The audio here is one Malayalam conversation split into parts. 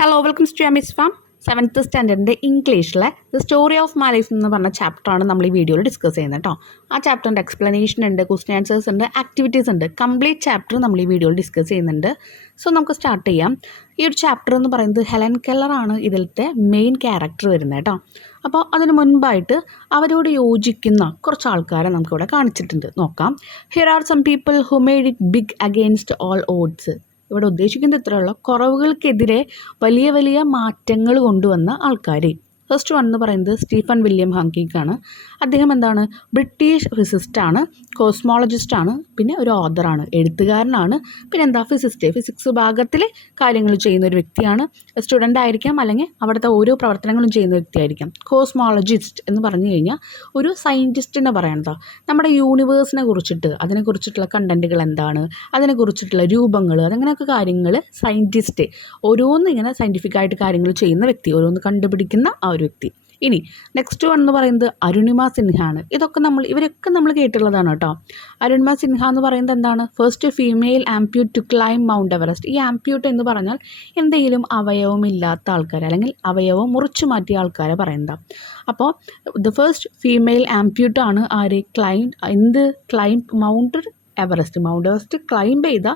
ഹലോ വെൽക്കം ടു അമിസ് ഫാം. 7th സ്റ്റാൻഡേർഡിൻ്റെ ഇംഗ്ലീഷിലെ the story of my life എന്ന് പറഞ്ഞ ചാപ്റ്ററാണ് നമ്മൾ ഈ വീഡിയോയിൽ ഡിസ്കസ് ചെയ്യുന്നത് കേട്ടോ. ആ ചാപ്റ്ററിൻ്റെ എക്സ്പ്ലനേഷൻ ഉണ്ട്, ക്വസ്റ്റ്യൻ ആൻസേഴ്സ് ഉണ്ട്, ആക്ടിവിറ്റീസ് ഉണ്ട്. കംപ്ലീറ്റ് ചാപ്റ്റർ നമ്മൾ ഈ വീഡിയോയിൽ ഡിസ്കസ് ചെയ്യുന്നുണ്ട്. സോ നമുക്ക് സ്റ്റാർട്ട് ചെയ്യാം. ഈ ഒരു ചാപ്റ്റർ എന്ന് പറയുന്നത് ഹെലൻ കെല്ലറാണ് ഇതിലത്തെ മെയിൻ ക്യാരക്ടർ വരുന്നത് കേട്ടോ. അപ്പോൾ അതിന് മുൻപായിട്ട് അവരോട് യോജിക്കുന്ന കുറച്ച് ആൾക്കാരെ നമുക്കിവിടെ കാണിച്ചിട്ടുണ്ട്. നോക്കാം. Here are some people who made it big against all odds. ഇവിടെ ഉദ്ദേശിക്കുന്നത് ഇത്രയുള്ള കുറവുകൾക്കെതിരെ വലിയ വലിയ മാറ്റങ്ങൾ കൊണ്ടുവന്ന ആൾക്കാർ. ഫസ്റ്റ് വൺ എന്ന് പറയുന്നത് സ്റ്റീഫൻ വില്യം ഹോക്കിങ്ങാണ്. അദ്ദേഹം എന്താണ്, ബ്രിട്ടീഷ് ഫിസിസ്റ്റാണ്, കോസ്മോളജിസ്റ്റാണ്, പിന്നെ ഒരു ഓഥറാണ്, എഴുത്തുകാരനാണ്, പിന്നെ എന്താ ഫിസിക്സ് ഭാഗത്തിൽ കാര്യങ്ങൾ ചെയ്യുന്ന ഒരു വ്യക്തിയാണ്. സ്റ്റുഡൻ്റ് ആയിരിക്കാം, അല്ലെങ്കിൽ അവിടുത്തെ ഓരോ പ്രവർത്തനങ്ങളും ചെയ്യുന്ന വ്യക്തിയായിരിക്കാം. കോസ്മോളജിസ്റ്റ് എന്ന് പറഞ്ഞു കഴിഞ്ഞാൽ ഒരു സയൻറ്റിസ്റ്റിനെ പറയണതാ. നമ്മുടെ യൂണിവേഴ്സിനെ കുറിച്ചിട്ട്, അതിനെക്കുറിച്ചിട്ടുള്ള കണ്ടൻറ്റുകൾ എന്താണ്, അതിനെക്കുറിച്ചിട്ടുള്ള രൂപങ്ങൾ, അതങ്ങനെയൊക്കെ കാര്യങ്ങൾ സയൻറ്റിസ്റ്റ്, ഓരോന്ന് ഇങ്ങനെ സയൻറ്റിഫിക്കായിട്ട് കാര്യങ്ങൾ ചെയ്യുന്ന വ്യക്തി, ഓരോന്ന് കണ്ടുപിടിക്കുന്ന ആ ഒരു വ്യക്തി. ഇനി നെക്സ്റ്റ് വൺ എന്ന് പറയുന്നത് അരുണിമ സിൻഹയാണ്. ഇവരൊക്കെ നമ്മൾ കേട്ടുള്ളതാണ് കേട്ടോ. അരുണിമ സിൻഹ എന്ന് പറയുന്നത് എന്താണ്, first female amputee to climb mount Everest. ഈ ആംപ്യൂട്ട് എന്ന് പറഞ്ഞാൽ എന്തെങ്കിലും അവയവമില്ലാത്ത ആൾക്കാർ, അല്ലെങ്കിൽ അവയവം മുറിച്ചു മാറ്റിയ ആൾക്കാരെ പറയുന്നതാണ്. അപ്പോൾ ദ ഫസ്റ്റ് ഫീമെയിൽ ആംപ്യൂട്ടാണ് ആര്, ക്ലൈം മൗണ്ട് എവറസ്റ്റ് ക്ലൈംബ് ചെയ്ത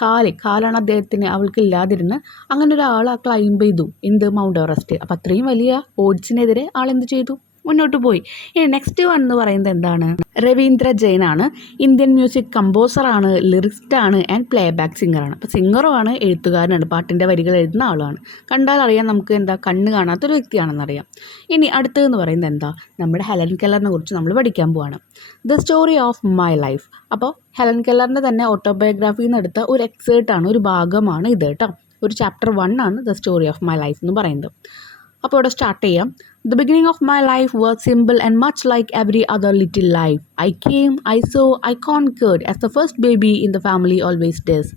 കാലാണ് അദ്ദേഹത്തിന്, അവൾക്ക് ഇല്ലാതിരുന്ന് അങ്ങനെ ഒരാൾ ആ ക്ലൈംബ് ചെയ്തു മൗണ്ട് എവറസ്റ്റ്. അപ്പോൾ അത്രയും വലിയ ഓഡ്സിനെതിരെ ആളെന്ത് ചെയ്തു, മുന്നോട്ട് പോയി. ഇനി നെക്സ്റ്റ് വൺ എന്ന് പറയുന്നത് എന്താണ്, രവീന്ദ്ര ജെയിനാണ്. ഇന്ത്യൻ മ്യൂസിക് കമ്പോസറാണ്, ലിറിക്സ്റ്റാണ് ആൻഡ് പ്ലേ ബാക്ക് സിംഗറാണ്. അപ്പോൾ സിംഗറുമാണ്, എഴുത്തുകാരനാണ്, പാട്ടിൻ്റെ വരികൾ എഴുതുന്ന ആളാണ്. കണ്ടാൽ അറിയാം നമുക്ക് എന്താ, കണ്ണ് കാണാത്തൊരു വ്യക്തിയാണെന്നറിയാം. ഇനി അടുത്തതെന്ന് പറയുന്നത് എന്താ, നമ്മുടെ ഹെലൻ കെല്ലറിനെ കുറിച്ച് നമ്മൾ പഠിക്കാൻ പോവാണ്. The story of my life. അപ്പോൾ ഹെലൻ കെല്ലറിൻ്റെ തന്നെ ഓട്ടോബയോഗ്രാഫിയിൽ നിന്ന് എടുത്ത ഒരു എക്സേർട്ടാണ്, ഒരു ഭാഗമാണ് ഇത് കേട്ടോ. ഒരു ചാപ്റ്റർ 1 ആണ് the story of my life എന്ന് പറയുന്നത്. അപ്പോൾ ഇവിടെ സ്റ്റാർട്ട് ചെയ്യാം. The beginning of my life was simple and much like every other little life. I came, I saw, I conquered as the first baby in the family always does.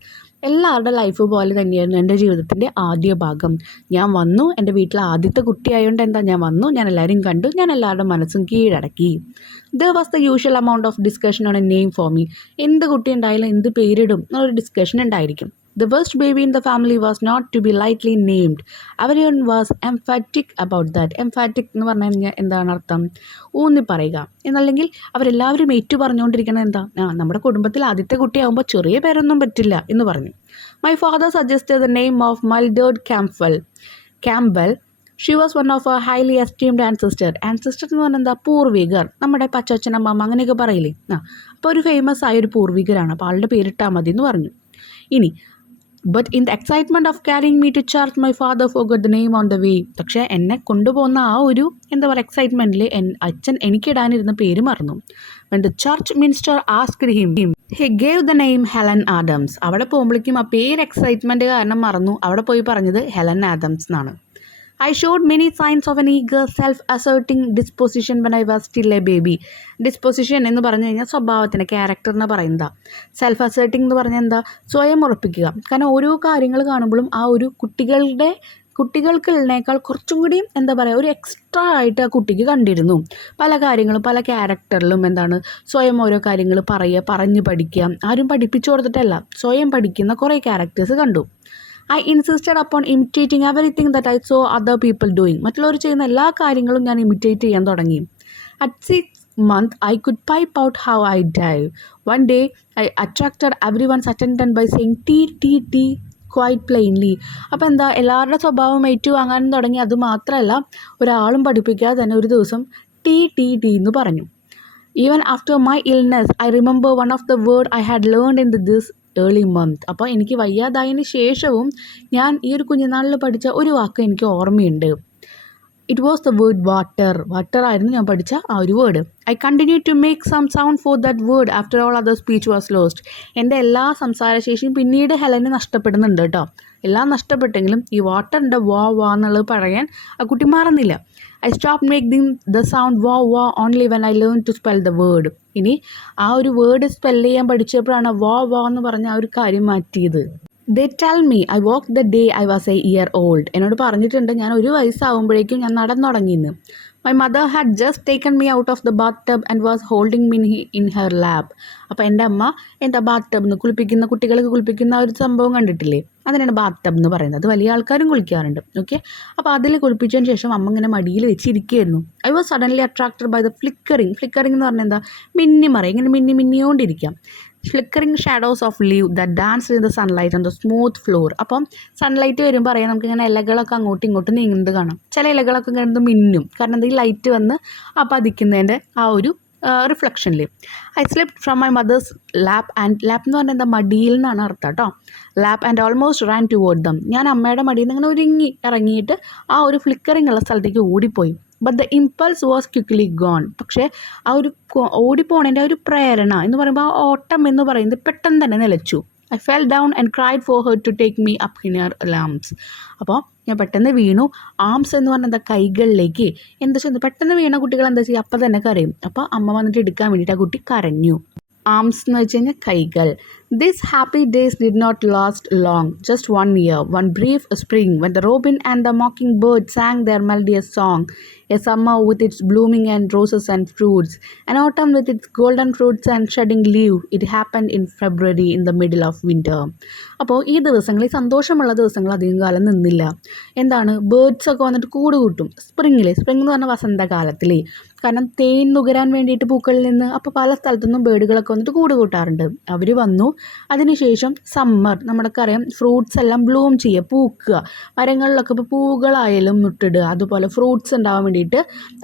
എല്ലാവരുടെ ലൈഫ് പോലെ തന്നെയായിരുന്നു എൻ്റെ ജീവിതത്തിൻ്റെ ആദ്യ ഭാഗം. ഞാൻ വന്നു, എൻ്റെ വീട്ടിലെ ആദ്യത്തെ കുട്ടിയായതുകൊണ്ട് എന്താ, ഞാൻ വന്നു, ഞാൻ എല്ലാവരെയും കണ്ടു, ഞാൻ എല്ലാവരുടെ മനസ്സും കീഴടക്കി. There was the usual amount of discussion on a name for me. എന്ത് കുട്ടി ഉണ്ടായാലും എന്ത് പേരിടും എന്നൊരു ഡിസ്കഷൻ ഉണ്ടായിരിക്കും. The first baby in the family was not to be lightly named. Everyone was emphatic about that. Emphatic എന്ന് പറഞ്ഞു കഴിഞ്ഞാൽ എന്താണ് അർത്ഥം, ഊന്നി പറയുക എന്നല്ലെങ്കിൽ അവരെല്ലാവരും ഏറ്റു പറഞ്ഞുകൊണ്ടിരിക്കുന്നത് എന്താ, നമ്മുടെ കുടുംബത്തിൽ ആദ്യത്തെ കുട്ടിയാകുമ്പോൾ ചെറിയ പേരൊന്നും പറ്റില്ല എന്ന് പറഞ്ഞു. My father suggested the name of Mildred Campbell. She was one of her highly esteemed ancestor എന്ന് പറഞ്ഞാൽ എന്താ, പൂർവികർ, നമ്മുടെ പച്ചച്ചനമ്മ അങ്ങനെയൊക്കെ പറയില്ലേ. അപ്പോൾ ഒരു ഫേമസ് ആയ ഒരു പൂർവികരാണ്, അപ്പോൾ ആളുടെ പേരിട്ടാൽ മതി എന്ന് പറഞ്ഞു. ഇനി but in the excitement of carrying me to church my father forgot the name on the way. പക്ഷേ എന്നെ കൊണ്ടുപോകുന്ന ആ ഒരു എന്താ പറയുക എക്സൈറ്റ്മെൻറ്റിൽ അച്ഛൻ എനിക്കിടാനിരുന്ന പേര് മറന്നു. when the church minister asked him, he gave the name Helen Adams. അവിടെ പോകുമ്പോഴേക്കും ആ പേര് എക്സൈറ്റ്മെൻറ്റ് കാരണം മറന്നു, അവിടെ പോയി പറഞ്ഞത് ഹെലൻ ആദംസ് എന്നാണ്. I showed many signs of an eager self-asserting disposition when I was still a baby. Disposition എന്ന് പറഞ്ഞു കഴിഞ്ഞാൽ സ്വഭാവത്തിന്, ക്യാരക്ടറിനെ പറയുന്നതാണ്. സെൽഫ് അസേർട്ടിംഗ് എന്ന് പറഞ്ഞാൽ എന്താ, സ്വയം ഉറപ്പിക്കുക. കാരണം ഓരോ കാര്യങ്ങൾ കാണുമ്പോഴും ആ ഒരു കുട്ടികൾക്കുള്ളതിനേക്കാൾ കുറച്ചും കൂടി എന്താ പറയുക, ഒരു എക്സ്ട്രാ ആയിട്ട് ആ കുട്ടിക്ക് കണ്ടിരുന്നു. പല കാര്യങ്ങളും പല ക്യാരക്ടറിലും എന്താണ്, സ്വയം ഓരോ കാര്യങ്ങൾ പറഞ്ഞു പഠിക്കുക, ആരും പഠിപ്പിച്ചു കൊടുത്തിട്ടല്ല, സ്വയം പഠിക്കുന്ന കുറേ ക്യാരക്ടേഴ്സ് കണ്ടു. I insisted upon imitating everything that I saw other people doing. മറ്റുള്ളവർ ചെയ്യുന്ന എല്ലാ കാര്യങ്ങളും ഞാൻ ഇമിറ്റേറ്റ് ചെയ്യാൻ തുടങ്ങി. At 6 months, I could pipe out how I dive. One day, I attracted everyone's attention by saying tea, tea, tea quite plainly. അപ്പോൾ എന്താ, എല്ലാവരുടെ സ്വഭാവം ഏറ്റുവാങ്ങാനും തുടങ്ങി. അതുമാത്രമല്ല, ഒരാളും പഠിപ്പിക്കാതെ തന്നെ ഒരു ദിവസം ടി ടി ടി എന്ന് പറഞ്ഞു. Even after my illness, I remember one of the words I had learned in this early month. അപ്പോൾ എനിക്ക് വയ്യാതായതിന് ശേഷവും ഞാൻ ഈ ഒരു കുഞ്ഞുനാളിൽ പഠിച്ച ഒരു വാക്ക് എനിക്ക് ഓർമ്മയുണ്ട്. It was the word water ആയിരുന്നു ഞാൻ പഠിച്ച ആ ഒരു word. I continue to make some sound for that word after all other speech was lost. എൻ്റെ എല്ലാ സംസാരശേഷിയും പിന്നീട് ഹെലന് നഷ്ടപ്പെടുന്നുണ്ട് കേട്ടോ. എല്ലാം നഷ്ടപ്പെട്ടെങ്കിലും ഈ വാട്ടറിൻ്റെ വാ എന്നുള്ളത് പറയാൻ ആ കുട്ടി മാറുന്നില്ല. I stopped making the sound വാ only when I learned to spell the word. ഇനി ആ ഒരു വേർഡ് സ്പെൽ ചെയ്യാൻ പഠിച്ചപ്പോഴാണ് വാ എന്ന് പറഞ്ഞ ആ ഒരു കാര്യം മാറ്റിയത്. They tell me I walked the day I was a year old. എന്നോട് പറഞ്ഞിട്ടുണ്ട് ഞാൻ 1 വയസ്സാകുമ്പോഴേക്കും ഞാൻ നടന്നു തുടങ്ങിയെന്ന്. My mother had just taken me out of the bath tub and was holding me in her lab. അപ്പോൾ എൻ്റെ അമ്മ എൻ്റെ ബാത്ത് ടബ് നിന്ന് കുളിപ്പിക്കുന്ന, കുട്ടികളൊക്കെ കുളിപ്പിക്കുന്ന ആ ഒരു സംഭവം കണ്ടിട്ടില്ലേ, അതിനാണ് ബാത്ത് ടബ് എന്ന് പറയുന്നത്. അത് വലിയ ആൾക്കാരും കുളിക്കാറുണ്ട്. ഓക്കെ, അപ്പോൾ അതിൽ കുളിപ്പിച്ചതിന് ശേഷം അമ്മ ഇങ്ങനെ മടിയിൽ വെച്ചിരിക്കുകയായിരുന്നു. I was suddenly attracted by the flickering എന്ന് പറഞ്ഞാൽ എന്താ, മിന്നിമറ, ഇങ്ങനെ മിന്നിക്കൊണ്ടിരിക്കാം. Flickering shadows of leave that dance in the sunlight on the smooth floor. അപ്പം സൺലൈറ്റ് വരുമ്പോൾ അറിയാം നമുക്കിങ്ങനെ ഇലകളൊക്കെ അങ്ങോട്ടും ഇങ്ങോട്ടും നീങ്ങുന്നത് കാണാം. ചില ഇലകളൊക്കെ ഇങ്ങനെ മിന്നും, കാരണം എന്താ, ഈ ലൈറ്റ് വന്ന് ആ പതിക്കുന്നതിൻ്റെ ആ ഒരു റിഫ്ലക്ഷനിൽ. I slipped from my mother's lap എന്ന് പറഞ്ഞാൽ എന്താ, മടിയിൽ നിന്നാണ് അർത്ഥം കേട്ടോ. Lap and almost ran toward them. ഞാൻ അമ്മയുടെ മടിയിൽ നിന്ന് ഇങ്ങനെ ഇറങ്ങിയിട്ട് ആ ഒരു ഫ്ലിക്കറിങ് ഉള്ള സ്ഥലത്തേക്ക് ഓടിപ്പോയി. But the impulse was quickly gone. പക്ഷേ ആ ഒരു ഓടിപ്പോണേൻ്റെ ആ ഒരു പ്രേരണ എന്ന് പറയുമ്പോൾ, ആ ഓട്ടം എന്ന് പറയുന്നത് പെട്ടെന്ന് തന്നെ നിലച്ചു. I fell down and cried for her to take me up in her arms. അപ്പോൾ ഞാൻ പെട്ടെന്ന് വീണു. ആംസ് എന്ന് പറഞ്ഞാൽ എന്താ, കൈകളിലേക്ക്. എന്താ ചെയ്യുന്നത്, പെട്ടെന്ന് വീണ കുട്ടികൾ എന്താ ചെയ്യുക, അപ്പം തന്നെ കരയും. അപ്പോൾ അമ്മ വന്നിട്ട് എടുക്കാൻ വേണ്ടിയിട്ട് ആ കുട്ടി കരഞ്ഞു. ആംസ് എന്ന് വെച്ച് കഴിഞ്ഞാൽ കൈകൾ. These happy days did not last long, just 1 year. One brief spring when the robin and the mockingbird sang their melodious song. A summer with its blooming and roses and fruits. An autumn with its golden fruits and shedding leaf. It happened in February in the middle of winter. അപ്പോൾ ഈ ദിവസങ്ങളിൽ, സന്തോഷമുള്ള ദിവസങ്ങൾ അധികം കാലം നിന്നില്ല. എന്താണ്, ബേർഡ്സൊക്കെ വന്നിട്ട് കൂട് കൂട്ടും. സ്പ്രിങ് എന്ന് പറഞ്ഞാൽ വസന്തകാലത്തിൽ. കാരണം തേൻ നുകരാൻ വേണ്ടിയിട്ട് പൂക്കളിൽ നിന്ന്, അപ്പോൾ പല സ്ഥലത്തുനിന്നും ബേർഡുകളൊക്കെ വന്നിട്ട് കൂട് കൂട്ടാറുണ്ട്. അവർ വന്നു. അതിനുശേഷം സമ്മർ, നമ്മൾക്ക് അറിയാം, ഫ്രൂട്ട്സ് എല്ലാം ബ്ലൂം ചെയ്യുക, പൂക്കുക. മരങ്ങളിലൊക്കെ ഇപ്പോൾ പൂക്കളായാലും മുട്ടിടുക, അതുപോലെ ഫ്രൂട്ട്സ് ഉണ്ടാവാൻ വേണ്ടിയിട്ട്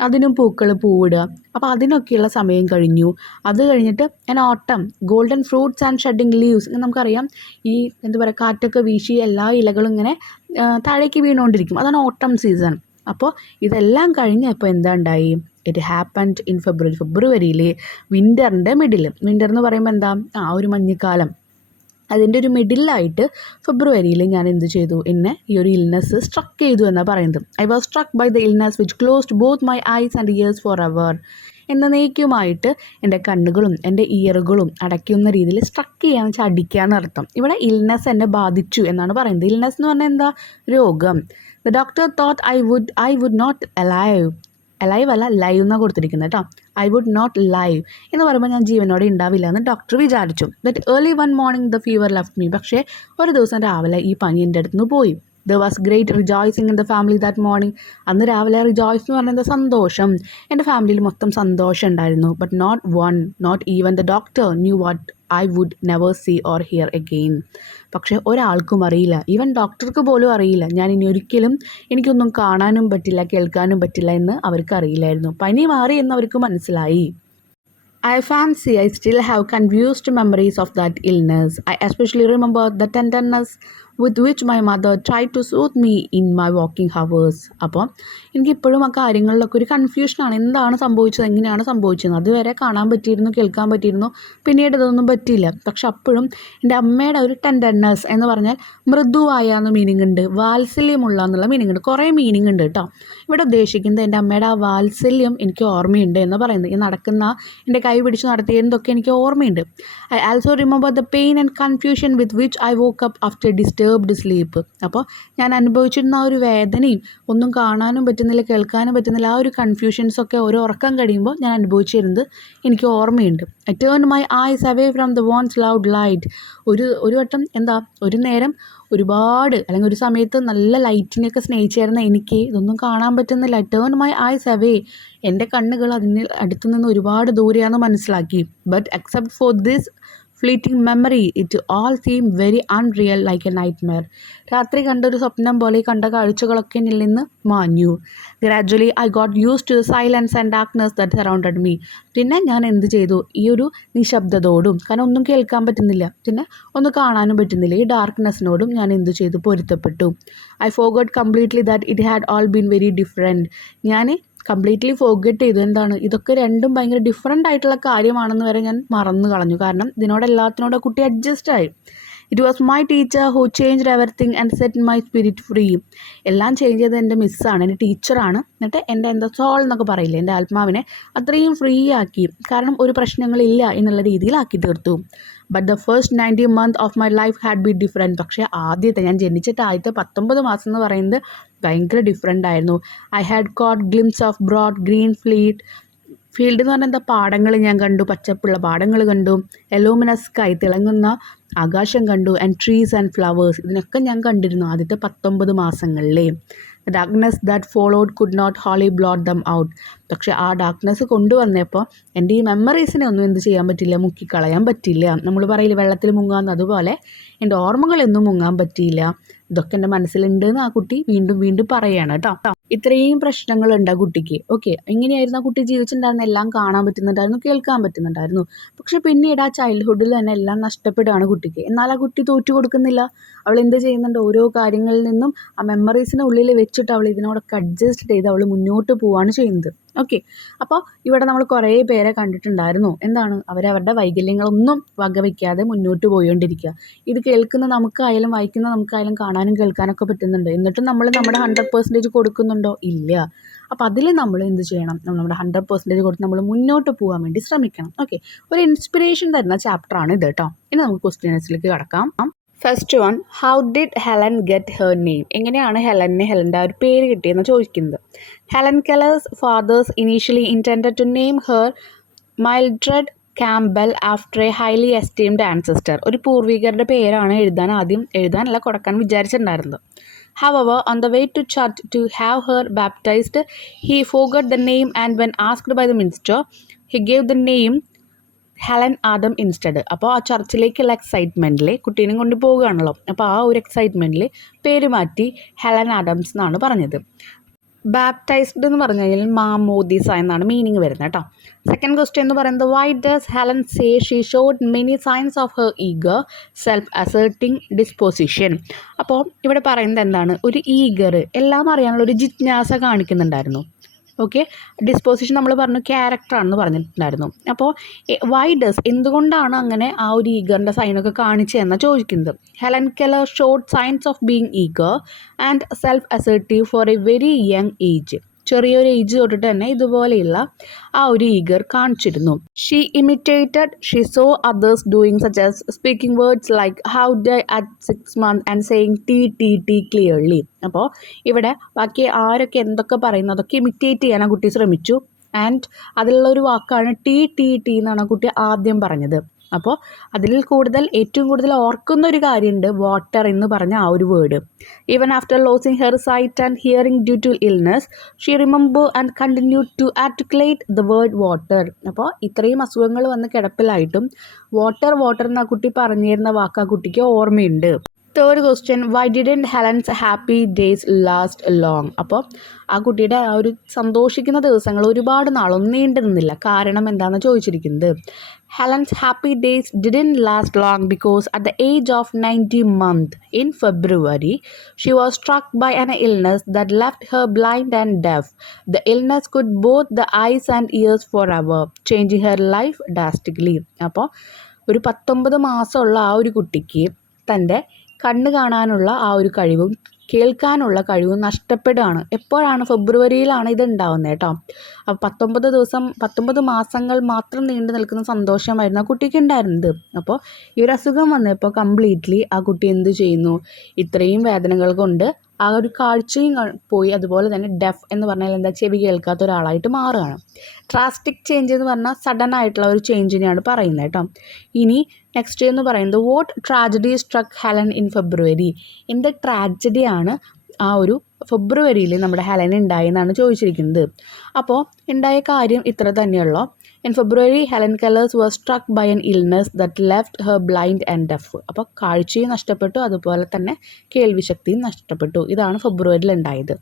അതിനും പൂവിടുക. അപ്പോൾ അതിനൊക്കെയുള്ള സമയം കഴിഞ്ഞു. അത് കഴിഞ്ഞിട്ട് ഓട്ടം, golden fruits and shedding leaves. നമുക്കറിയാം, ഈ എന്താ പറയുക, കാറ്റൊക്കെ വീശി എല്ലാ ഇലകളും ഇങ്ങനെ താഴേക്ക് വീണുകൊണ്ടിരിക്കും. അതാണ് ഓട്ടം സീസൺ. അപ്പോൾ ഇതെല്ലാം കഴിഞ്ഞപ്പോൾ എന്താ ഉണ്ടായി, ഇറ്റ് ഹാപ്പൻഡ് ഇൻ ഫെബ്രുവരിയിൽ വിൻ്ററിൻ്റെ മിഡിൽ. വിൻ്റർ എന്ന് പറയുമ്പോൾ എന്താ, ഒരു മഞ്ഞക്കാലം. അതിൻ്റെ ഒരു മിഡിലായിട്ട് ഫെബ്രുവരിയിൽ ഞാൻ എന്ത് ചെയ്തു, എന്നെ ഈ ഒരു ഇൽനെസ് സ്ട്രക്ക് ചെയ്തു എന്നാണ് പറയുന്നത്. I was struck by the illness which closed both my eyes and ears forever. എന്നേക്കുമായിട്ട് എൻ്റെ കണ്ണുകളും എൻ്റെ ഇയറുകളും അടയ്ക്കുന്ന രീതിയിൽ സ്ട്രക്ക് ചെയ്യാന്ന് വെച്ചാൽ അടിക്കുക എന്നർത്ഥം. ഇവിടെ ഇൽനെസ് എന്നെ ബാധിച്ചു എന്നാണ് പറയുന്നത്. ഇൽനെസ് എന്ന് പറഞ്ഞാൽ എന്താ, രോഗം. The doctor thought I would not alive അല്ല, ലൈവ് എന്നാണ് കൊടുത്തിരിക്കുന്നത് കേട്ടോ. ഐ വുഡ് നോട്ട് ലൈവ് എന്ന് പറയുമ്പോൾ ഞാൻ ജീവനോടെ ഉണ്ടാവില്ല എന്ന് ഡോക്ടർ വിചാരിച്ചു. That early one morning the fever left me. പക്ഷേ ഒരു ദിവസം രാവിലെ ഈ പനി എൻ്റെ അടുത്ത് നിന്ന് പോയി. There was great rejoicing in the family that morning. അന്ന് രാവിലെ റിജോയ്സ് എന്ന് പറയുന്നത് സന്തോഷം. എൻ്റെ ഫാമിലിയിൽ മൊത്തം സന്തോഷം ഉണ്ടായിരുന്നു. But not even the doctor knew what I would never see or hear again. പക്ഷേ ഒരാൾക്കും അറിയില്ല, ഈവൻ ഡോക്ടർക്ക് പോലും അറിയില്ല, ഞാൻ ഇനി ഒരിക്കലും എനിക്കൊന്നും കാണാനും പറ്റില്ല, കേൾക്കാനും പറ്റില്ല എന്ന് അവർക്ക് അറിയില്ലായിരുന്നു. പനി മാറി എന്ന് അവർക്ക് മനസ്സിലായി. I fancy I still have confused memories of that illness. I especially remember the tenderness with which my mother tried to soothe me in my walking hours. അപ്പോൾ എനിക്കിപ്പോഴും ആ കാര്യങ്ങളിലൊക്കെ ഒരു കൺഫ്യൂഷനാണ്. എന്താണ് സംഭവിച്ചത്, എങ്ങനെയാണ് സംഭവിച്ചത്, അതുവരെ കാണാൻ പറ്റിയിരുന്നു, കേൾക്കാൻ പറ്റിയിരുന്നു, പിന്നീട് ഇതൊന്നും പറ്റിയില്ല. പക്ഷെ അപ്പോഴും എൻ്റെ അമ്മയുടെ ഒരു ടെൻഡർനെസ് എന്ന് പറഞ്ഞാൽ മൃദുവായ എന്ന മീനിങ് ഉണ്ട്, വാത്സല്യമുള്ള എന്നുള്ള മീനിങ് ഉണ്ട്, കുറേ മീനിങ് ഉണ്ട് കേട്ടോ. ഇവിടെ ഉദ്ദേശിക്കുന്നത് എൻ്റെ അമ്മയുടെ ആ വാത്സല്യം എനിക്ക് ഓർമ്മയുണ്ട് എന്ന് പറയുന്നത്. ഈ നടക്കുന്ന എൻ്റെ കൈ പിടിച്ച് നടത്തിയതൊക്കെ എനിക്ക് ഓർമ്മയുണ്ട്. I also remember the pain and confusion with which I woke up after disturbed sleep. അപ്പോൾ ഞാൻ അനുഭവിച്ചിരുന്ന ആ ഒരു വേദനയും, ഒന്നും കാണാനും പറ്റുന്നില്ല, കേൾക്കാനും പറ്റുന്നില്ല, ആ ഒരു കൺഫ്യൂഷൻസൊക്കെ ഓരോ ഉറക്കം കഴിയുമ്പോൾ ഞാൻ അനുഭവിച്ചിരുന്നത് എനിക്ക് ഓർമ്മയുണ്ട്. I turn my eyes away from the once loud light. ഒരു വട്ടം എന്താ, ഒരു നേരം ഒരുപാട്, അല്ലെങ്കിൽ ഒരു സമയത്ത് നല്ല ലൈറ്റിനെയൊക്കെ സ്നേഹിച്ചായിരുന്ന എനിക്ക് ഇതൊന്നും കാണാൻ പറ്റുന്നില്ല. I turn my eyes away. എൻ്റെ കണ്ണുകൾ അതിന് അടുത്തു നിന്ന് ഒരുപാട് ദൂരെയാണെന്ന് മനസ്സിലാക്കി. But except for this fleeting memory it all seem very unreal like a nightmare. രാത്രി കണ്ടൊരു സ്വപ്നം പോലെ കണ്ട കാഴ്ചകളൊക്കെ എന്നിൽ നിന്ന് മാഞ്ഞു. Gradually I got use to the silence and darkness that surrounded me. പിന്നെ ഞാൻ എന്ത് ചെയ്തു, ഈ ഒരു നിശബ്ദതയോടും, കാരണം ഒന്നും കേൾക്കാൻ പറ്റുന്നില്ല, പിന്നെ ഒന്നും കാണാനും പറ്റുന്നില്ല, ഈ ഡാർക്ക്നെസ്സിനോടും ഞാൻ എന്ത് ചെയ്തു, പൊരുത്തപ്പെട്ടു. I forgot completely that it had all been very different. ഞാൻ കംപ്ലീറ്റ്ലി ഫോർഗെറ്റ് ചെയ്തു. എന്താണ്, ഇതൊക്കെ രണ്ടും ഭയങ്കര ഡിഫറെൻ്റ് ആയിട്ടുള്ള കാര്യമാണെന്ന് വരെ ഞാൻ മറന്നു കളഞ്ഞു. കാരണം ഇതിനോടെല്ലാത്തിനോടും കുട്ടി അഡ്ജസ്റ്റ് ആയി. It was my teacher who changed everything and set my spirit free. എല്ലാം ചേഞ്ച് ചെയ്തത് എൻ്റെ മിസ്സാണ്, എൻ്റെ ടീച്ചറാണ്. എന്നിട്ട് എൻ്റെ എന്താ സോൾ എന്നൊക്കെ പറയില്ലേ, എൻ്റെ ആത്മാവിനെ അത്രയും ഫ്രീ ആക്കി. കാരണം ഒരു പ്രശ്നങ്ങളില്ല എന്നുള്ള രീതിയിലാക്കി തീർത്തു. But the first 90 months of my life had be different. പക്ഷേ ഞാൻ ജനിച്ചിട്ട് ആദ്യത്തെ 19 മാസം എന്ന് പറയുന്നത് ഭയങ്കര ഡിഫറെൻ്റ് ആയിരുന്നു. I had caught glimpse of broad green field എന്ന് പറഞ്ഞാൽ എന്താ, പാടങ്ങൾ ഞാൻ കണ്ടു, പച്ചപ്പുള്ള പാടങ്ങൾ കണ്ടു. എലോമിനസ് സ്കൈ, തിളങ്ങുന്ന ആകാശം കണ്ടു. ആൻഡ് ട്രീസ് ആൻഡ് ഫ്ലവേഴ്സ്, ഇതിനൊക്കെ ഞാൻ കണ്ടിരുന്നു ആദ്യത്തെ 19 മാസങ്ങളിലേ. The darkness that followed could not wholly blot them out. പക്ഷേ ആ ഡാർക്ക്നെസ് കൊണ്ടുവന്നപ്പോൾ എൻ്റെ ഈ മെമ്മറീസിനെ ഒന്നും എന്ത് ചെയ്യാൻ പറ്റില്ല, മുക്കിക്കളയാൻ പറ്റില്ല. നമ്മൾ പറയില്ല വെള്ളത്തിൽ മുങ്ങാന്ന്, അതുപോലെ എൻ്റെ ഓർമ്മകളൊന്നും മുങ്ങാൻ പറ്റിയില്ല. ഇതൊക്കെ എൻ്റെ മനസ്സിലുണ്ട് എന്ന് ആ കുട്ടി വീണ്ടും വീണ്ടും പറയുകയാണ് കേട്ടോ. ഇത്രയും പ്രശ്നങ്ങളുണ്ട് ആ കുട്ടിക്ക്. ഓക്കെ, ഇങ്ങനെയായിരുന്നു ആ കുട്ടി ജീവിച്ചിട്ടുണ്ടായിരുന്നു. എല്ലാം കാണാൻ പറ്റുന്നുണ്ടായിരുന്നു, കേൾക്കാൻ പറ്റുന്നുണ്ടായിരുന്നു. പക്ഷെ പിന്നീട് ആ ചൈൽഡ്ഹുഡിൽ തന്നെ എല്ലാം നഷ്ടപ്പെടുകയാണ് കുട്ടിക്ക്. എന്നാൽ ആ കുട്ടി തോറ്റു കൊടുക്കുന്നില്ല. അവൾ എന്ത് ചെയ്യുന്നുണ്ട്, ഓരോ കാര്യങ്ങളിൽ നിന്നും ആ മെമ്മറീസിന് ഉള്ളിൽ വെച്ചിട്ട് അവൾ ഇതിനോടൊക്കെ അഡ്ജസ്റ്റ് ചെയ്ത് അവൾ മുന്നോട്ട് പോവുകയാണ് ചെയ്യുന്നത്. ഓക്കെ, അപ്പോൾ ഇവിടെ നമ്മൾ കുറേ പേരെ കണ്ടിട്ടുണ്ടായിരുന്നു. എന്താണ്, അവരവരുടെ വൈകല്യങ്ങളൊന്നും വകവയ്ക്കാതെ മുന്നോട്ട് പോയിക്കൊണ്ടിരിക്കുക. ഇത് കേൾക്കുന്ന നമുക്കായാലും വായിക്കുന്ന നമുക്കായാലും കാണാനും കേൾക്കാനൊക്കെ പറ്റുന്നുണ്ട്. എന്നിട്ടും നമ്മൾ നമ്മുടെ 100% കൊടുക്കുന്നുണ്ടോ? ഇല്ല. അപ്പോൾ അതിൽ നമ്മൾ എന്ത് ചെയ്യണം, നമ്മുടെ 100% കൊടുത്ത് നമ്മൾ മുന്നോട്ട് പോകാൻ വേണ്ടി ശ്രമിക്കണം. ഓക്കെ, ഒരു ഇൻസ്പിറേഷൻ തരുന്ന ചാപ്റ്ററാണ് ഇത് കേട്ടോ. ഇനി നമുക്ക് ക്വസ്റ്റ്യൻസിലേക്ക് കടക്കാം. First one, how did Helen get her name? എങ്ങനെയാണ് ഹെലൻ്റെ ആ ഒരു പേര് കിട്ടിയെന്ന് ചോദിക്കുന്നത്. Helen Keller's father's initially intended to name her Mildred Campbell after a highly esteemed ancestor. ഒരു പൂർവികരുടെ പേരാണ് എഴുതാനല്ല കൊടുക്കാൻ വിചാരിച്ചിട്ടുണ്ടായിരുന്നത്. However, on the way to church to have her baptized, he forgot the name, and when asked by the minister, he gave the name Helen Adam instead. അപ്പോൾ ആ ചർച്ചിലേക്കുള്ള എക്സൈറ്റ്മെൻറ്റിൽ കുട്ടീനെ കൊണ്ട് പോവുകയാണല്ലോ, അപ്പോൾ ആ ഒരു എക്സൈറ്റ്മെൻറ്റിൽ പേര് മാറ്റി ഹെലൻ ആഡംസ് എന്നാണ് പറഞ്ഞത്. ബാപ്റ്റൈസ്ഡ് എന്ന് പറഞ്ഞു കഴിഞ്ഞാൽ മാമോദീസ എന്നാണ് മീനിങ് വരുന്നത് കേട്ടോ. സെക്കൻഡ് ക്വസ്റ്റ്യൻ എന്ന് പറയുന്നത്, why does Helen say she showed many signs of her eager self asserting disposition? അപ്പോൾ ഇവിടെ പറയുന്നത് എന്താണ്, ഒരു ഈഗർ, എല്ലാം അറിയാനുള്ള ഒരു ജിജ്ഞാസ കാണിക്കുന്നുണ്ടായിരുന്നു. ഓക്കെ, ഡിസ്പോസിഷൻ നമ്മൾ പറഞ്ഞു ക്യാരക്ടറാണെന്ന് പറഞ്ഞിട്ടുണ്ടായിരുന്നു. അപ്പോൾ വൈ ഡസ്, എന്തുകൊണ്ടാണ് അങ്ങനെ ആ ഒരു ഈഗറിൻ്റെ സൈനൊക്കെ കാണിച്ചതെന്നാണ് ചോദിക്കുന്നത്. Helen Keller showed signs of being eager and self assertive for a very young age. ചെറിയൊരു ഏജ് തൊട്ടിട്ട് തന്നെ ഇതുപോലെയുള്ള ആ ഒരു ഈഗർ കാണിച്ചിരുന്നു. She imitated, she saw others doing such as speaking words like how d'ye at 6 months and saying tea clearly. അപ്പോൾ ഇവിടെ ബാക്കി ആരൊക്കെ എന്തൊക്കെ പറയുന്നു അതൊക്കെ ഇമിറ്റേറ്റ് ചെയ്യാൻ ആ കുട്ടി ശ്രമിച്ചു. ആൻഡ് അതിലുള്ള ഒരു വാക്കാണ് ടി എന്നാണ് ആ കുട്ടി ആദ്യം പറഞ്ഞത്. അപ്പോൾ അതിൽ ഏറ്റവും കൂടുതൽ ഓർക്കുന്ന ഒരു കാര്യമുണ്ട്, വാട്ടർ എന്ന് പറഞ്ഞ ആ ഒരു word. Even after losing her sight and hearing due to illness she remember and continue to articulate the word water. അപ്പോൾ ഇത്രയും അസുഖങ്ങൾ വന്ന് കിടപ്പിലായിട്ടും വാട്ടർ എന്ന കുട്ടി പറഞ്ഞിരുന്ന വാക്ക് ആ കുട്ടിക്ക് ഓർമ്മയുണ്ട്. Third question, Y didn't Helen's happy days last long? അപ്പോൾ ആ കുട്ടിയുടെ ആ ഒരു സന്തോഷിക്കുന്ന ദിവസങ്ങൾ ഒരുപാട് നാളൊന്നും നീണ്ടു നിന്നില്ല. കാരണം എന്താണെന്ന് ചോദിച്ചിരിക്കുന്നത്. Helen's happy days didn't last long because at the age of 90 months in February she was struck by an illness that left her blind and deaf. The illness could both the eyes and ears forever, changing her life drastically. അപ്പോൾ ഒരു 19 മാസമുള്ള ആ ഒരു കുട്ടിക്ക് തൻ്റെ കണ്ണ് കാണാനുള്ള ആ ഒരു കഴിവും കേൾക്കാനുള്ള കഴിവും നഷ്ടപ്പെടുകയാണ്. എപ്പോഴാണ്? ഫെബ്രുവരിയിലാണ് ഇത് ഉണ്ടാവുന്നത് കേട്ടോ. അപ്പോൾ 19 മാസങ്ങൾ മാത്രം നീണ്ടു നിൽക്കുന്ന സന്തോഷമായിരുന്നു ആ കുട്ടിക്ക് ഉണ്ടായിരുന്നത്. അപ്പോൾ ഈ ഒരു അസുഖം വന്നപ്പോൾ കംപ്ലീറ്റ്ലി ആ കുട്ടി എന്ത് ചെയ്യുന്നു, ഇത്രയും വേദനകൾ കൊണ്ട് ആ ഒരു കാഴ്ചയും പോയി. അതുപോലെ തന്നെ ഡെഫ് എന്ന് പറഞ്ഞാൽ എന്താ, ചെവി കേൾക്കാത്ത ഒരാളായിട്ട് മാറുകയാണ്. ഡ്രാസ്റ്റിക് ചേഞ്ച് എന്ന് പറഞ്ഞാൽ സഡൻ ആയിട്ടുള്ള ഒരു ചേഞ്ചിനെയാണ് പറയുന്നത് കേട്ടോ. ഇനി നെക്സ്റ്റ് എന്ന് പറയുന്നത്, what tragedy സ്ട്രക്ക് Helen in February? എന്ത് ട്രാജഡിയാണ് ആ ഒരു ഫെബ്രുവരിയിൽ നമ്മുടെ ഹെലൻ ഉണ്ടായെന്നാണ് ചോദിച്ചിരിക്കുന്നത്. അപ്പോൾ ഉണ്ടായ കാര്യം ഇത്ര തന്നെയുള്ളൂ. In February Helen Keller's was struck by an illness that left her blind and deaf. അപ്പോൾ കാഴ്ചയും നഷ്ടപ്പെട്ടു, അതുപോലെ തന്നെ കേൾവിശക്തിയും നഷ്ടപ്പെട്ടു. ഇതാണ് ഫെബ്രുവരിയിൽ ഉണ്ടായത്.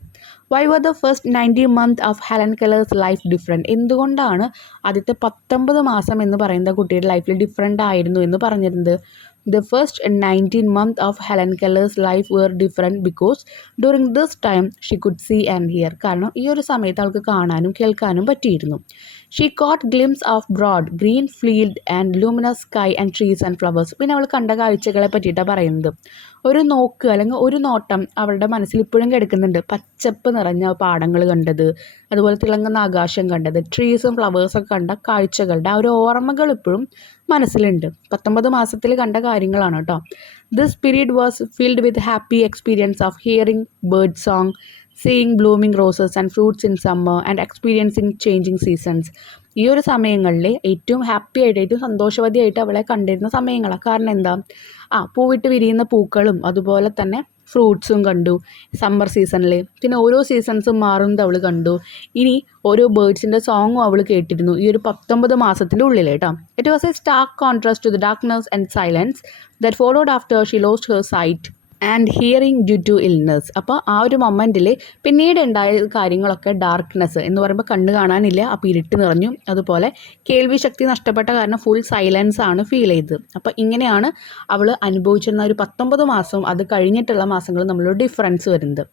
Why were the first 90 months of Helen Keller's life different? എന്തുകൊണ്ടാണ് ആദ്യത്തെ 19 മാസം എന്ന് പറയുന്ന കുട്ടിയുടെ ലൈഫിൽ ഡിഫറെൻ്റ് ആയിരുന്നു എന്ന് പറഞ്ഞിരുന്നത്? The first 19 months of Helen Keller's life were different because during this time she could see and hear. കാരണം ഈ ഒരു സമയത്ത് അവൾക്ക് കാണാനും കേൾക്കാനും പറ്റിയിരുന്നു. She caught glimpse of broad green field and luminous sky and trees and flowers. പിന്നെ അവൾ കണ്ട കാഴ്ചകളെ പറ്റിയിട്ടാണ് പറയുന്നത്. ഒരു നോക്ക് അല്ലെങ്കിൽ ഒരു നോട്ടം അവളുടെ മനസ്സിൽ ഇപ്പോഴും കിടക്കുന്നുണ്ട്. പച്ചപ്പ് നിറഞ്ഞ പാടങ്ങൾ കണ്ടത്, അതുപോലെ തിളങ്ങുന്ന ആകാശം കണ്ടത്, ട്രീസും ഫ്ലവേഴ്സൊക്കെ കണ്ട കാഴ്ചകളുടെ ആ ഒരു ഓർമ്മകൾ ഇപ്പോഴും മനസ്സിലുണ്ട്. 19 മാസത്തിൽ കണ്ട കാര്യങ്ങളാണ് കേട്ടോ. This period was filled with happy experience of hearing bird song, seeing blooming roses and fruits in summer and experiencing changing seasons. ഈ ഒരു സമയങ്ങളിൽ ഏറ്റവും ഹാപ്പി ആയിട്ട് ഏറ്റവും സന്തോഷവതിയായിട്ട് അവളെ കണ്ടിരുന്ന സമയങ്ങളാണ്. കാരണം എന്താ, പൂവിട്ട് വിരിയുന്ന പൂക്കളും അതുപോലെ തന്നെ ഫ്രൂട്ട്സും കണ്ടു സമ്മർ സീസണിൽ. പിന്നെ ഓരോ സീസൺസും മാറുന്നത് അവൾ കണ്ടു. ഇനി ഓരോ ബേർഡ്സിൻ്റെ സോങ്ങും അവൾ കേട്ടിരുന്നു ഈ ഒരു 19 മാസത്തിൻ്റെ ഉള്ളിൽ കേട്ടോ. It was a stark contrast to the darkness and silence that followed after she lost her sight and hearing due to illness. അപ്പോൾ ആ ഒരു മൊമെൻറ്റിൽ പിന്നീട് ഉണ്ടായ കാര്യങ്ങളൊക്കെ ഡാർക്ക്നെസ് എന്ന് പറയുമ്പോൾ കണ്ണ് കാണാനില്ല, അപ്പോൾ ഇരുട്ട് നിറഞ്ഞു. അതുപോലെ കേൾവി ശക്തി നഷ്ടപ്പെട്ട കാരണം ഫുൾ സൈലൻസ് ആണ് ഫീൽ ചെയ്തത്. അപ്പോൾ ഇങ്ങനെയാണ് അവൾ അനുഭവിച്ചിരുന്ന ഒരു 19 മാസവും അത് കഴിഞ്ഞിട്ടുള്ള മാസങ്ങളും നമ്മളൊരു ഡിഫറൻസ് വരുന്നത്.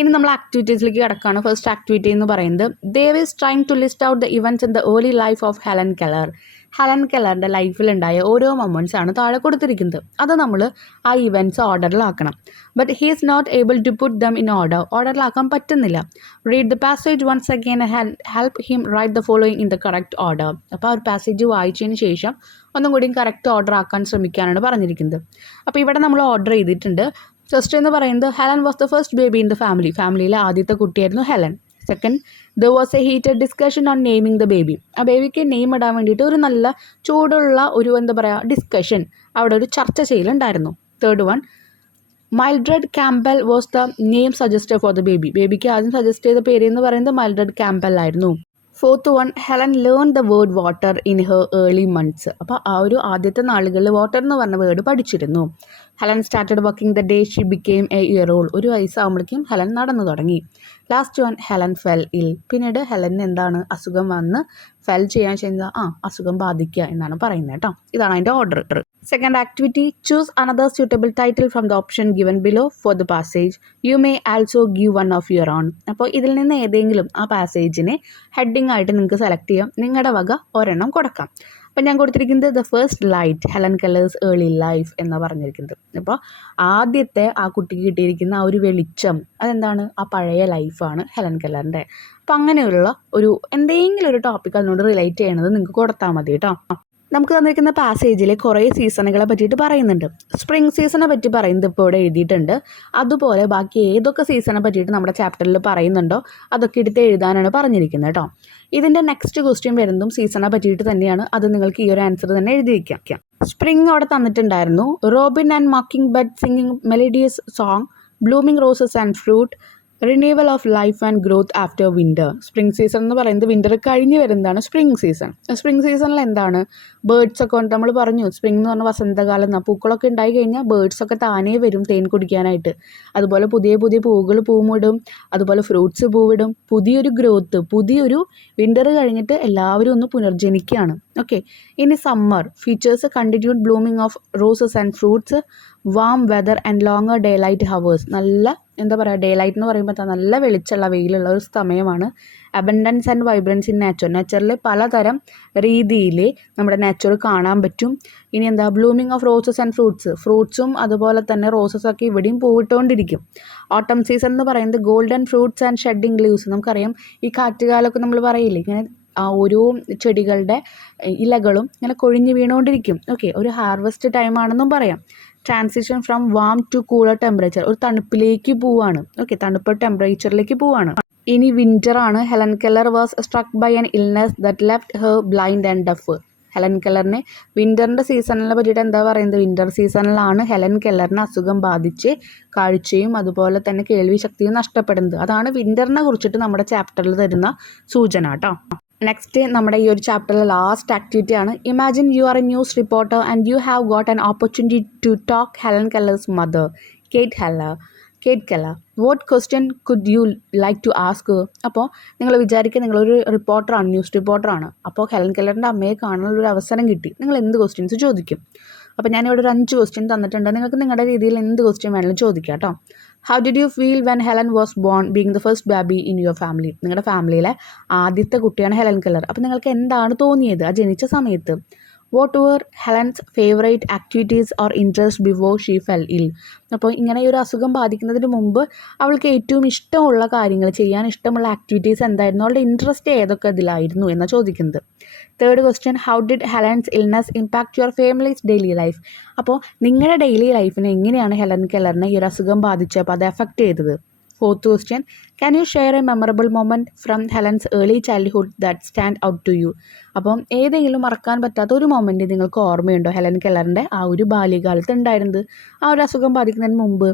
ഇനി നമ്മൾ ആക്ടിവിറ്റീസിലേക്ക് കിടക്കുകയാണ്. ഫസ്റ്റ് ആക്ടിവിറ്റി എന്ന് പറയുന്നത് Dev is trying to list out the events in the early life of Helen Keller. Helen കെല്ലറിൻ്റെ ലൈഫിലുണ്ടായ ഓരോ മൊമെൻറ്റ്സ് ആണ് താഴെ കൊടുത്തിരിക്കുന്നത്. അത് നമ്മൾ ആ ഇവൻറ്റ്സ് ഓർഡറിലാക്കണം. But he is not able to put them in ഓർഡറിലാക്കാൻ പറ്റുന്നില്ല. Read the passage once again and help him write the following in the correct order. അപ്പോൾ ആ ഒരു പാസേജ് വായിച്ചതിന് ശേഷം ഒന്നും കൂടി കറക്റ്റ് ഓർഡർ ആക്കാൻ ശ്രമിക്കാനാണ് പറഞ്ഞിരിക്കുന്നത്. അപ്പോൾ ഇവിടെ നമ്മൾ ഓർഡർ ചെയ്തിട്ടുണ്ട്. ഫസ്റ്റ് എന്ന് പറയുന്നത് Helen was the first baby in the ഫാമിലിയിലെ ആദ്യത്തെ കുട്ടിയായിരുന്നു Helen. Second, there was A heated discussion on naming the baby. ആ ബേബിക്ക് നെയിം ഇടാൻ വേണ്ടിയിട്ട് ഒരു നല്ല ചൂടുള്ള ഒരു ഡിസ്കഷൻ അവിടെ ഒരു ചർച്ച ചെയ്യലുണ്ടായിരുന്നു. Third one, Mildred Campbell was the name suggested for the baby. ബേബിക്ക് ആദ്യം സജസ്റ്റ് ചെയ്ത പേര് എന്ന് പറയുന്നത് മൈൽഡ്രഡ് ക്യാമ്പൽ ആയിരുന്നു. Fourth one, Helen learn the word water in her early months. അപ്പോൾ ആ ഒരു ആദ്യത്തെ നാളുകളിൽ വാട്ടർ എന്ന് പറഞ്ഞ വേർഡ് പഠിച്ചിരുന്നു. Helen started working the day she became A year old. ഒരു വയസ്സാകുമ്പോഴേക്കും ഹെലൻ നടന്നു തുടങ്ങി. ലാസ്റ്റ് വൺ, ഹെലൻ ഫെൽ ഇൽ. പിന്നീട് ഹെലന് എന്താണ് അസുഖം വന്ന് ഫെൽ ചെയ്യാൻ ചെയ്യുന്നത് അസുഖം ബാധിക്കുക എന്നാണ് പറയുന്നത് കേട്ടോ. ഇതാണ് അതിൻ്റെ order. Second activity, choose another suitable title from the option given below for the passage. You may also give one of your own. അപ്പോൾ ഇതിൽ നിന്ന് ഏതെങ്കിലും ആ പാസേജിനെ ഹെഡിങ് ആയിട്ട് നിങ്ങൾക്ക് സെലക്ട് ചെയ്യാം. നിങ്ങളുടെ വക ഒരെണ്ണം കൊടുക്കാം. അപ്പം ഞാൻ കൊടുത്തിരിക്കുന്നത് the first light Helen Keller's early life എന്നാണ് പറഞ്ഞിരിക്കുന്നത്. അപ്പോൾ ആദ്യത്തെ ആ കുട്ടിക്ക് കിട്ടിയിരിക്കുന്ന ആ ഒരു വെളിച്ചം അതെന്താണ്, ആ പഴയ ലൈഫാണ് ഹെലൻ കെല്ലറിൻ്റെ. അപ്പം അങ്ങനെയുള്ള ഒരു എന്തെങ്കിലും ഒരു ടോപ്പിക് അതിനോട് റിലേറ്റ് ചെയ്യണത് നിങ്ങൾക്ക് കൊടുത്താൽ മതി കേട്ടോ. നമുക്ക് തന്നിരിക്കുന്ന പാസേജിൽ കുറേ സീസണുകളെ പറ്റിയിട്ട് പറയുന്നുണ്ട്. സ്പ്രിംഗ് സീസണെ പറ്റി പറയുന്നത് ഇപ്പോൾ ഇവിടെ എഴുതിയിട്ടുണ്ട്. അതുപോലെ ബാക്കി ഏതൊക്കെ സീസണെ പറ്റിയിട്ട് നമ്മുടെ ചാപ്റ്ററിൽ പറയുന്നുണ്ടോ അതൊക്കെ എടുത്ത് എഴുതാനാണ് പറഞ്ഞിരിക്കുന്നത് കേട്ടോ. ഇതിൻ്റെ നെക്സ്റ്റ് ക്വസ്റ്റ്യൻ വരുന്നതും സീസണെ പറ്റിയിട്ട് തന്നെയാണ്. അത് നിങ്ങൾക്ക് ഈ ഒരു ആൻസർ തന്നെ എഴുതി വയ്ക്കാം. സ്പ്രിംഗ് അവിടെ തന്നിട്ടുണ്ടായിരുന്നു. Robin and mocking bird singing melodious song, blooming roses and fruit, renewal of life and growth after winter. Spring season എന്ന് പറയുന്നത് വിൻ്റർ കഴിഞ്ഞ് വരുന്നതാണ് സ്പ്രിംഗ് സീസൺ. സ്പ്രിംഗ് സീസണിൽ എന്താണ്, ബേർഡ്സൊക്കെ ഉണ്ട്. നമ്മൾ പറഞ്ഞു സ്പ്രിംഗ് എന്ന് പറഞ്ഞാൽ വസന്തകാലം എന്നാണ്. പൂക്കളൊക്കെ ഉണ്ടായി കഴിഞ്ഞാൽ ബേർഡ്സൊക്കെ താനേ വരും തേൻ കുടിക്കാനായിട്ട്. അതുപോലെ പുതിയ പുതിയ പൂവുകൾ പൂവിടും, അതുപോലെ ഫ്രൂട്ട്സ് പൂവിടും. പുതിയൊരു ഗ്രോത്ത്, പുതിയൊരു വിൻ്റർ കഴിഞ്ഞിട്ട് എല്ലാവരും ഒന്ന് പുനർജനിക്കുകയാണ്. ഓക്കെ, ഇനി summer features continued blooming of roses and fruits, warm weather and longer daylight hours. നല്ല ഡേ ലൈറ്റ് എന്ന് പറയുമ്പോൾ നല്ല വെളിച്ചമുള്ള വെയിലുള്ള ഒരു സമയമാണ്. അബൻഡൻസ് ആൻഡ് വൈബ്രൻസ് ഇൻ നേച്ചറിൽ പലതരം രീതിയിൽ നമ്മുടെ നേച്ചർ കാണാൻ പറ്റും. ഇനി ബ്ലൂമിംഗ് ഓഫ് റോസസ് ആൻഡ് ഫ്രൂട്ട്സും അതുപോലെ തന്നെ റോസസൊക്കെ ഇവിടെയും പൂവിട്ടുകൊണ്ടിരിക്കും. ഓട്ടം സീസൺ എന്ന് പറയുന്നത് golden fruits and shedding leaves. നമുക്കറിയാം ഈ കാറ്റുകാലമൊക്കെ നമ്മൾ പറയില്ലേ, ഇങ്ങനെ ഓരോ ചെടികളുടെ ഇലകളും ഇങ്ങനെ കൊഴിഞ്ഞ് വീണുകൊണ്ടിരിക്കും. ഓക്കെ, ഒരു ഹാർവെസ്റ്റ് ടൈമാണെന്നും പറയാം. Transition from warm to cooler temperature, ഒരു തണുപ്പിലേക്ക് പോവാണ്. ഓക്കെ, തണുപ്പ് ടെമ്പറേച്ചറിലേക്ക് പോവാണ്. ഇനി വിൻ്ററാണ്. Helen Keller was struck by an illness that left her blind and deaf. Helen കെല്ലറിനെ വിൻ്ററിൻ്റെ സീസണിനെ പറ്റിയിട്ട് എന്താ പറയുന്നത്, വിൻ്റർ സീസണിലാണ് ഹെലൻ കെല്ലറിന് അസുഖം ബാധിച്ച് കാഴ്ചയും അതുപോലെ തന്നെ കേൾവി ശക്തിയും നഷ്ടപ്പെടുന്നത്. അതാണ് വിൻ്ററിനെ കുറിച്ചിട്ട് നമ്മുടെ ചാപ്റ്ററിൽ തരുന്ന സൂചന കേട്ടോ. നെക്സ്റ്റ് നമ്മുടെ ഈ ഒരു ചാപ്റ്ററിലെ ലാസ്റ്റ് ആക്ടിവിറ്റി ആണ്. Imagine you are a news reporter and you have got an opportunity to talk Helen Keller's mother, Kate Keller. What question could you like to ask? അപ്പോൾ നിങ്ങൾ വിചാരിക്കുക നിങ്ങളൊരു റിപ്പോർട്ടറാണ്, ന്യൂസ് റിപ്പോർട്ടറാണ്. അപ്പോൾ ഹെലൻ കെല്ലറിൻ്റെ അമ്മയെ കാണാനുള്ളൊരു അവസരം കിട്ടി. നിങ്ങൾ എന്ത് ക്വസ്റ്റ്യൻസ് ചോദിക്കും? അപ്പോൾ ഞാനിവിടെ ഒരു 5 ക്വസ്റ്റ്യൻ തന്നിട്ടുണ്ട്. നിങ്ങൾക്ക് നിങ്ങളുടെ രീതിയിൽ എന്ത് ക്വസ്റ്റ്യൻ വേണമെങ്കിലും ചോദിക്കാം കേട്ടോ. How did you feel when Helen was born being the first baby in your family? നിങ്ങളുടെ ഫാമിലിയിലെ ആദ്യത്തെ കുട്ടിയാണ് ഹെലൻ കെല്ലർ. അപ്പോൾ നിങ്ങൾക്ക് എന്താണ് തോന്നിയത് ആ ജനിച്ച സമയത്ത്? What were Helen's favourite activities or interest before she fell ill? അപ്പോൾ ഇങ്ങനെ ഒരു അസുഖം ബാധിക്കുന്നതിന് മുമ്പ് അവൾക്ക് ഏറ്റവും ഇഷ്ടമുള്ള കാര്യങ്ങൾ, ചെയ്യാൻ ഇഷ്ടമുള്ള ആക്ടിവിറ്റീസ് എന്തായിരുന്നു, അവളുടെ ഇൻട്രസ്റ്റ് ഏതൊക്കെ ഇതിലായിരുന്നു എന്നാണ് ചോദിക്കുന്നത്. Third question, how did Helen's illness impact your families daily life? അപ്പോൾ നിങ്ങളുടെ ഡെയിലി ലൈഫിനെ എങ്ങനെയാണ് ഹെലൻ കെല്ലറിനെ ഈ ഒരു അസുഖം ബാധിച്ചപ്പോൾ അത് എഫക്റ്റ് ചെയ്തത്? Fourth question, can you share a memorable moment from Helen's early childhood that stand out to you? അപ്പം ഏതെങ്കിലും മറക്കാൻ പറ്റാത്ത ഒരു മൊമെൻറ്റ് നിങ്ങൾക്ക് ഓർമ്മയുണ്ടോ ഹെലൻ കെല്ലറിൻ്റെ ആ ഒരു ബാല്യകാലത്ത് ഉണ്ടായിരുന്നത്, ആ ഒരു അസുഖം ബാധിക്കുന്നതിന് മുമ്പ്?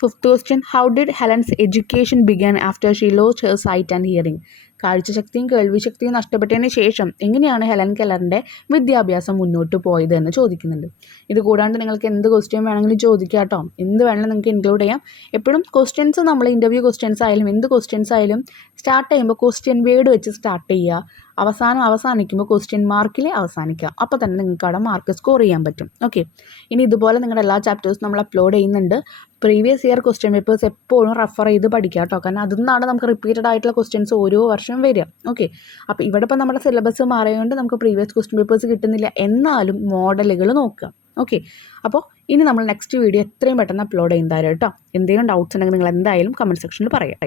Fifth question, how did Helen's education begin after she lost her sight and hearing? കാഴ്ചശക്തിയും കേൾവിശക്തിയും നഷ്ടപ്പെട്ടതിന് ശേഷം എങ്ങനെയാണ് ഹെലൻ കെല്ലറിൻ്റെ വിദ്യാഭ്യാസം മുന്നോട്ട് പോയത് എന്ന് ചോദിക്കുന്നുണ്ട്. ഇത് കൂടാണ്ട് നിങ്ങൾക്ക് എന്ത് ക്വസ്റ്റ്യൻ വേണമെങ്കിലും ചോദിക്കാം കേട്ടോ. എന്ത് വേണമെങ്കിലും നിങ്ങൾക്ക് ഇൻക്ലൂഡ് ചെയ്യാം. എപ്പോഴും ക്വസ്റ്റ്യൻസ് നമ്മൾ ഇൻ്റർവ്യൂ ക്വസ്റ്റ്യൻസ് ആയാലും എന്ത് ക്വസ്റ്റ്യൻസ് ആയാലും സ്റ്റാർട്ട് ചെയ്യുമ്പോൾ ക്വസ്റ്റ്യൻ വേർഡ് വെച്ച് സ്റ്റാർട്ട് ചെയ്യുക. അവസാനിക്കുമ്പോൾ ക്വസ്റ്റ്യൻ മാർക്കിൽ അവസാനിക്കുക. അപ്പോൾ തന്നെ നിങ്ങൾക്ക് അവിടെ മാർക്ക് സ്കോർ ചെയ്യാൻ പറ്റും. ഓക്കെ, ഇനി ഇതുപോലെ നിങ്ങളുടെ എല്ലാ ചാപ്റ്റേഴ്സും നമ്മൾ അപ്ലോഡ് ചെയ്യുന്നുണ്ട്. പ്രീവിയസ് ഇയർ ക്വസ്റ്റ്യൻ പേപ്പേഴ്സ് എപ്പോഴും റെഫർ ചെയ്ത് പഠിക്കുക കേട്ടോ. കാരണം അതിൽ നിന്നാണ് നമുക്ക് റിപ്പീറ്റഡ് ആയിട്ടുള്ള ക്വസ്റ്റ്യൻസ് ഓരോ വർഷം വരിക. ഓക്കെ, അപ്പോൾ ഇവിടെ ഇപ്പോൾ നമ്മുടെ സിലബസ് മാറിയതുകൊണ്ട് നമുക്ക് പ്രീവിയസ് ക്വസ്റ്റ്യൻ പേപ്പേഴ്സ് കിട്ടുന്നില്ല. എന്നാലും മോഡലുകൾ നോക്കുക. ഓക്കെ, അപ്പോൾ ഇനി നമ്മൾ നെക്സ്റ്റ് വീഡിയോ എത്രയും പെട്ടെന്ന് അപ്ലോഡ് ചെയ്യുന്നതായിരുന്നു കേട്ടോ. എന്തെങ്കിലും ഡൗട്ട്സ് ഉണ്ടെങ്കിൽ നിങ്ങൾ എന്തായാലും കമൻറ്റ് സെക്ഷനിൽ പറയാം.